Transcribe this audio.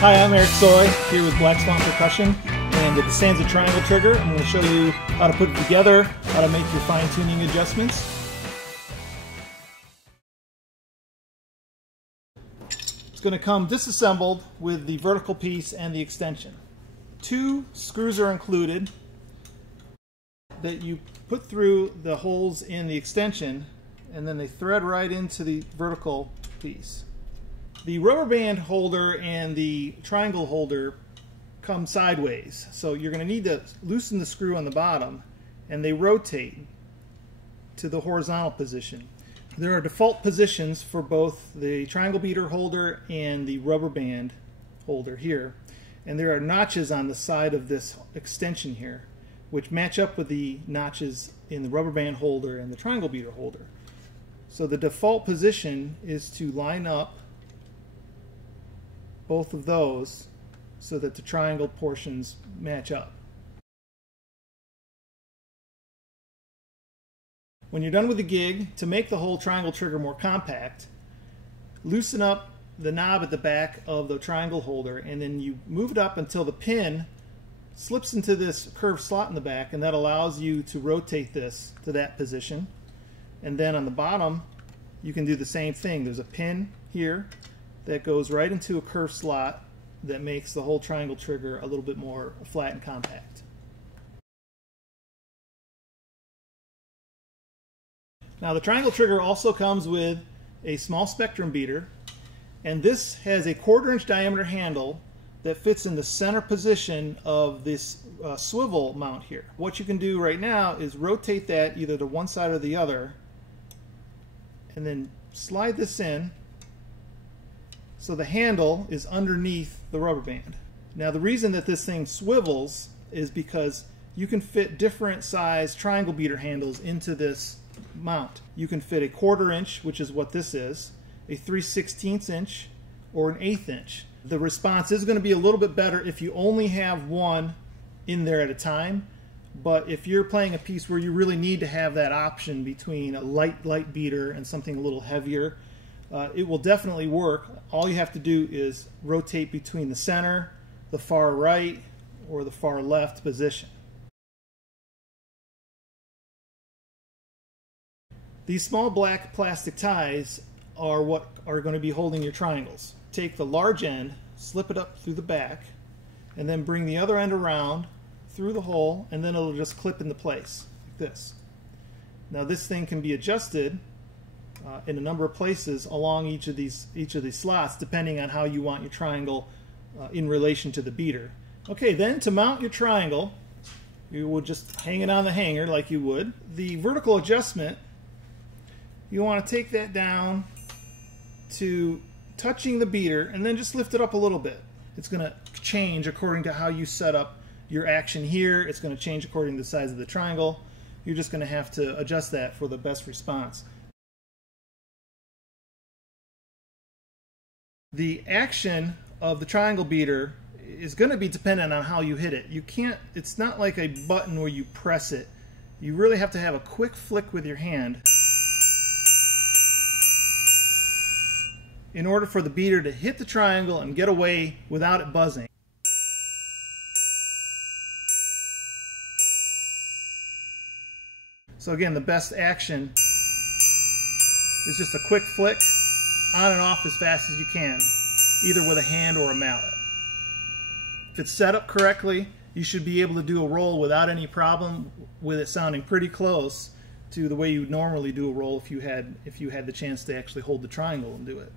Hi, I'm Eric Soy, here with Black Swan Percussion and the Sanza Triangle Trigger. I'm going to show you how to put it together, how to make your fine-tuning adjustments. It's going to come disassembled with the vertical piece and the extension. 2 screws are included that you put through the holes in the extension, and then they thread right into the vertical piece. The rubber band holder and the triangle holder come sideways, so you're going to need to loosen the screw on the bottom, and they rotate to the horizontal position. There are default positions for both the triangle beater holder and the rubber band holder here, and there are notches on the side of this extension here which match up with the notches in the rubber band holder and the triangle beater holder. So the default position is to line up both of those so that the triangle portions match up. When you're done with the gig, to make the whole triangle trigger more compact, loosen up the knob at the back of the triangle holder, and then you move it up until the pin slips into this curved slot in the back, and that allows you to rotate this to that position. And then on the bottom you can do the same thing. There's a pin here that goes right into a curved slot that makes the whole triangle trigger a little bit more flat and compact. Now the triangle trigger also comes with a small spectrum beater, and this has a 1/4 inch diameter handle that fits in the center position of this swivel mount here. What you can do right now is rotate that either to one side or the other, and then slide this in so the handle is underneath the rubber band. Now the reason that this thing swivels is because you can fit different size triangle beater handles into this mount. You can fit a 1/4 inch, which is what this is, a 3/16 inch, or an 1/8 inch. The response is going to be a little bit better if you only have one in there at a time, but if you're playing a piece where you really need to have that option between a light beater and something a little heavier, it will definitely work. All you have to do is rotate between the center, the far right, or the far left position. These small black plastic ties are what are going to be holding your triangles. Take the large end, slip it up through the back, and then bring the other end around through the hole, and then it'll just clip into place like this. Now this thing can be adjusted in a number of places along each of these slots, depending on how you want your triangle in relation to the beater. Okay, then to mount your triangle, you would just hang it on the hanger like you would. The vertical adjustment, you want to take that down to touching the beater, and then just lift it up a little bit. It's going to change according to how you set up your action here. It's going to change according to the size of the triangle. You're just going to have to adjust that for the best response. The action of the triangle beater is going to be dependent on how you hit it. You can't, it's not like a button where you press it. You really have to have a quick flick with your hand in order for the beater to hit the triangle and get away without it buzzing. So again, the best action is just a quick flick on and off as fast as you can, either with a hand or a mallet. If it's set up correctly, you should be able to do a roll without any problem, with it sounding pretty close to the way you would normally do a roll if you had the chance to actually hold the triangle and do it.